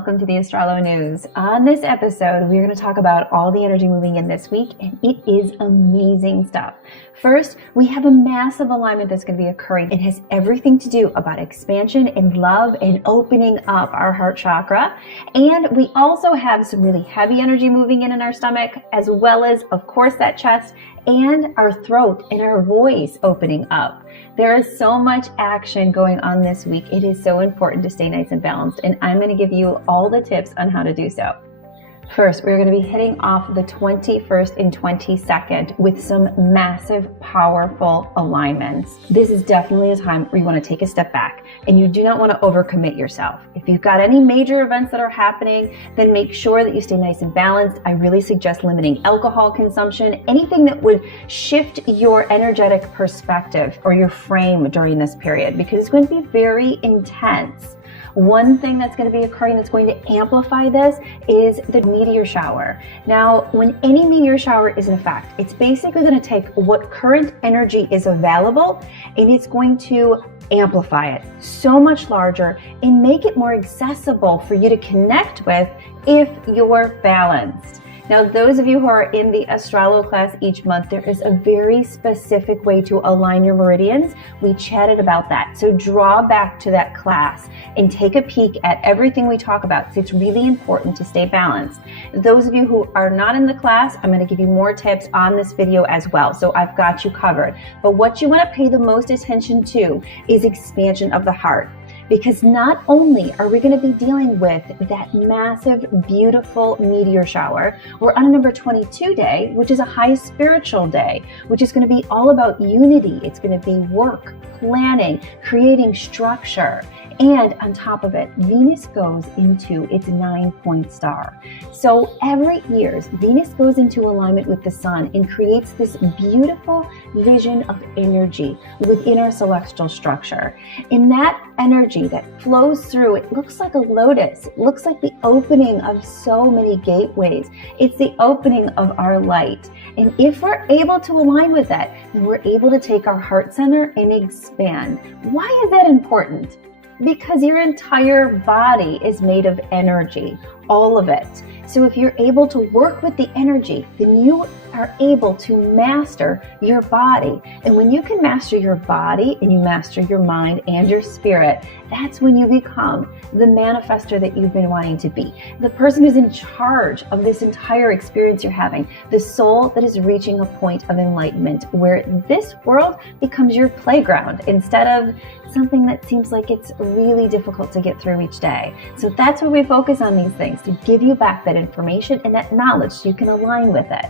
welcome to the AstroloNEWS. On this episode, we're going to talk about all the energy moving in this week, and it is amazing stuff. First, we have a massive alignment that's going to be occurring. It has everything to do about expansion and love and opening up our heart chakra. And we also have some really heavy energy moving in our stomach, as well as, of course, that chest and our throat and our voice opening up. There is so much action going on this week. It is so important to stay nice and balanced, and I'm going to give you all the tips on how to do so. First, we're going to be hitting off the 21st and 22nd with some massive, powerful alignments. This is definitely a time where you want to take a step back, and you do not want to overcommit yourself. If you've got any major events that are happening, then make sure that you stay nice and balanced. I really suggest limiting alcohol consumption, anything that would shift your energetic perspective or your frame during this period, because it's going to be very intense. One thing that's going to be occurring that's going to amplify this is the meteor shower. Now, when any meteor shower is in effect, it's basically going to take what current energy is available and it's going to amplify it so much larger and make it more accessible for you to connect with if you're balanced. Now, those of you who are in the Astrolo class each month, there is a very specific way to align your meridians. We chatted about that. So draw back to that class and take a peek at everything we talk about, because it's really important to stay balanced. Those of you who are not in the class, I'm going to give you more tips on this video as well. So I've got you covered. But what you want to pay the most attention to is expansion of the heart. Because not only are we going to be dealing with that massive, beautiful meteor shower, we're on a number 22 day, which is a high spiritual day, which is going to be all about unity. It's going to be work, planning, creating structure. And on top of it, Venus goes into its 9-point star. So every year, Venus goes into alignment with the sun and creates this beautiful vision of energy within our celestial structure. And that energy that flows through, it looks like a lotus. It looks like the opening of so many gateways. It's the opening of our light. And if we're able to align with that, then we're able to take our heart center and expand. Why is that important? Because your entire body is made of energy, all of it. So if you're able to work with the energy, then you are able to master your body. And when you can master your body and you master your mind and your spirit, that's when you become the manifestor that you've been wanting to be. The person who's in charge of this entire experience you're having, the soul that is reaching a point of enlightenment where this world becomes your playground instead of something that seems like it's really difficult to get through each day. So that's where we focus on these things, to give you back that information and that knowledge so you can align with it.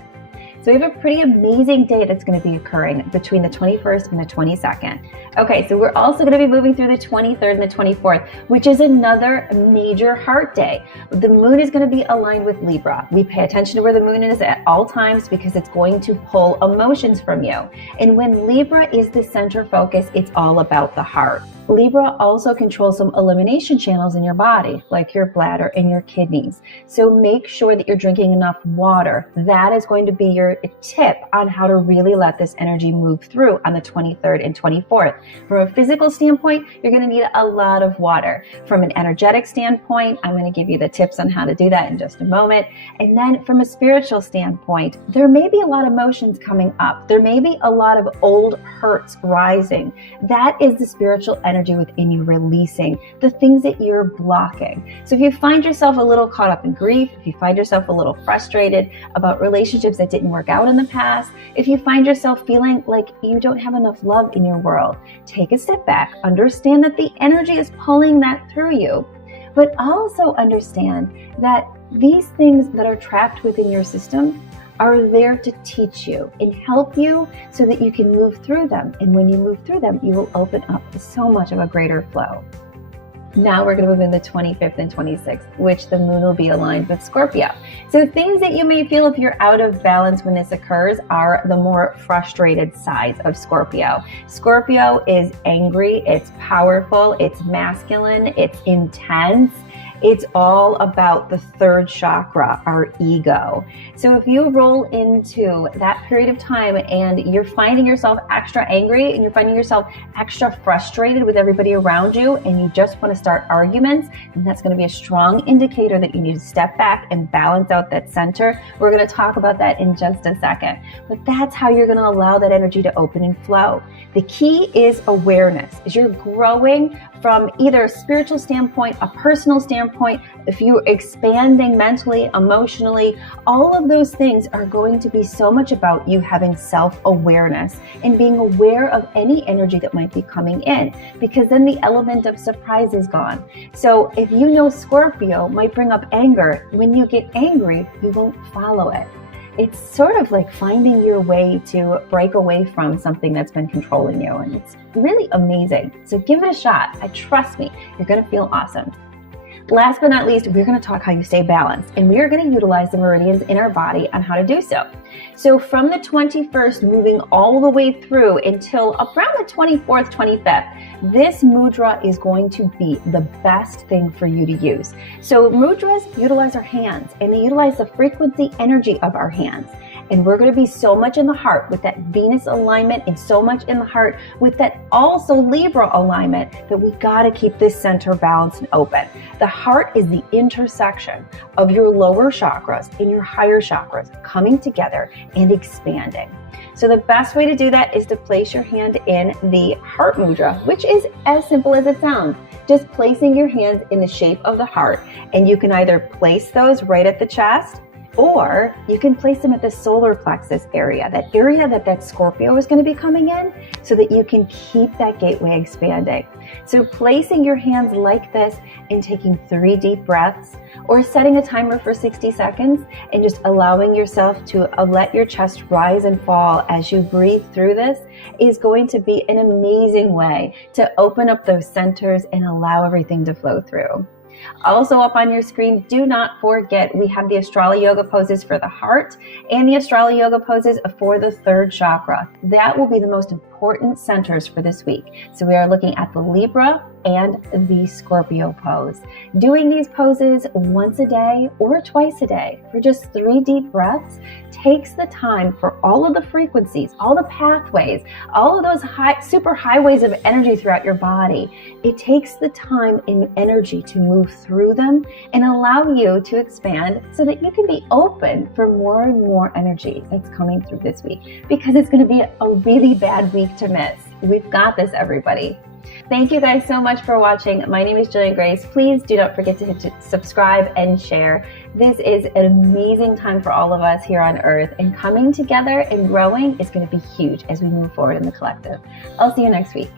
So we have a pretty amazing day that's going to be occurring between the 21st and the 22nd. Okay, so we're also going to be moving through the 23rd and the 24th, which is another major heart day. The moon is going to be aligned with Libra. We pay attention to where the moon is at all times because it's going to pull emotions from you. And when Libra is the center focus, it's all about the heart. Libra also controls some elimination channels in your body, like your bladder and your kidneys. So make sure that you're drinking enough water. That is going to be your tip on how to really let this energy move through on the 23rd and 24th. From a physical standpoint, you're going to need a lot of water. From an energetic standpoint, I'm going to give you the tips on how to do that in just a moment. And then from a spiritual standpoint, there may be a lot of emotions coming up. There may be a lot of old hurts rising. That is the spiritual energy within you releasing the things that you're blocking. So if you find yourself a little caught up in grief, if you find yourself a little frustrated about relationships that didn't work out in the past, if you find yourself feeling like you don't have enough love in your world, take a step back, understand that the energy is pulling that through you, but also understand that these things that are trapped within your system are there to teach you and help you so that you can move through them. And when you move through them, you will open up to so much of a greater flow. Now we're going to move in the 25th and 26th, which the moon will be aligned with Scorpio. So things that you may feel if you're out of balance when this occurs are the more frustrated sides of Scorpio. Scorpio is angry, it's powerful, it's masculine, it's intense. It's all about the third chakra, our ego. So if you roll into that period of time and you're finding yourself extra angry and you're finding yourself extra frustrated with everybody around you and you just want to start arguments, then that's going to be a strong indicator that you need to step back and balance out that center. We're going to talk about that in just a second. But that's how you're going to allow that energy to open and flow. The key is awareness. As you're growing from either a spiritual standpoint, a personal standpoint, if you're expanding mentally, emotionally, all of those things are going to be so much about you having self-awareness and being aware of any energy that might be coming in, because then the element of surprise is gone. So if you know Scorpio might bring up anger, when you get angry, you won't follow it. It's sort of like finding your way to break away from something that's been controlling you. And it's really amazing. So give it a shot. Trust me, you're going to feel awesome. Last but not least, we're going to talk how you stay balanced, and we are going to utilize the meridians in our body on how to do so. So from the 21st, moving all the way through until around the 24th, 25th, this mudra is going to be the best thing for you to use. So mudras utilize our hands, and they utilize the frequency energy of our hands. And we're going to be so much in the heart with that Venus alignment and so much in the heart with that also Libra alignment that we got to keep this center balanced and open. The heart is the intersection of your lower chakras and your higher chakras coming together and expanding. So the best way to do that is to place your hand in the heart mudra, which is as simple as it sounds. Just placing your hands in the shape of the heart. And you can either place those right at the chest, or you can place them at the solar plexus area that Scorpio is going to be coming in, so that you can keep that gateway expanding. So placing your hands like this and taking 3 deep breaths, or setting a timer for 60 seconds and just allowing yourself to let your chest rise and fall as you breathe through this is going to be an amazing way to open up those centers and allow everything to flow through. Also up on your screen, do not forget, we have the AstroloYOGA poses for the heart and the AstroloYOGA poses for the third chakra. That will be the most important centers for this week. So we are looking at the Libra and the Scorpio pose. Doing these poses once a day or twice a day for just 3 deep breaths takes the time for all of the frequencies, all the pathways, all of those super highways of energy throughout your body. It takes the time and energy to move through them and allow you to expand so that you can be open for more and more energy that's coming through this week, because it's going to be a really bad week to miss. We've got this, everybody. Thank you guys so much for watching. My name is JillianGreyse. Please do not forget to hit subscribe and share. This is an amazing time for all of us here on Earth, and coming together and growing is going to be huge as we move forward in the collective. I'll see you next week.